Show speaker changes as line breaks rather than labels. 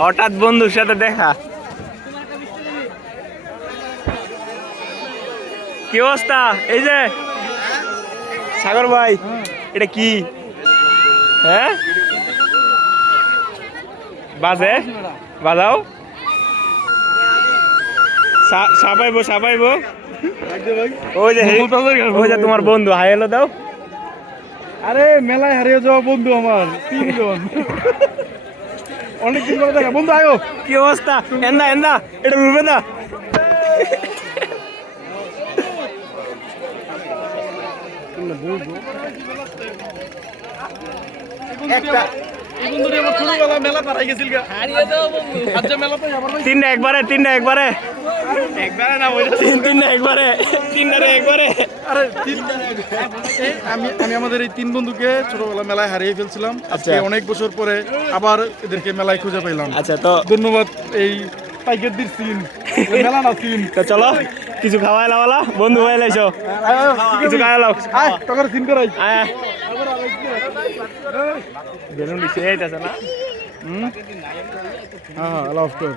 হঠাৎ বন্ধুর সাথে দেখা। কি অবস্থা? এই যে। সাগর ভাই এটা কি? হ্যাঁ? বাজে? বাজাও? সাপাইবো সাপাইবো ওই যে ওই যে তোমার বন্ধু হাই হ্যালো দাও।
আরে মেলায় হারিয়ে যাওয়া বন্ধু আমার তিনজন। অনেকদিন পরে দেখা। বন্ধু আয়ো।
কি অবস্থা? এন্দা এন্দা। এটা রুবে দা
একটা এই বন্ধুরে আমার ছোটবেলা মেলা পারাই গেছিল গা হারিয়ে যাওয়া বন্ধু আচ্ছা মেলা পাই আমার ভাই
তিনটা একবারে তিনটা একবারে
একবারে না
তিন তিনটা একবারে তিনটারে একবারে
আরে আমি আমি আমাদের এই তিন বন্ধুকে ছোটবেলা মেলায় হারিয়ে ফেলছিলাম আজকে
আচ্ছা।
অনেক বছর পরে আবার এদেরকে মেলায় খুঁজে পেলাম
আচ্ছা তো
ধন্যবাদ এই পাইকেরদের সিন মেলা না সিন
তো চলো কিছু খাওয়াই লাওয়ালা বন্ধু হয়ে লাইছো কিছু খাওয়াই লাও
তোকে সিন করাই
আয় বেলুন দিছে এইটাছে না
হ্যাঁ হ্যাঁ লাভ হাফেজ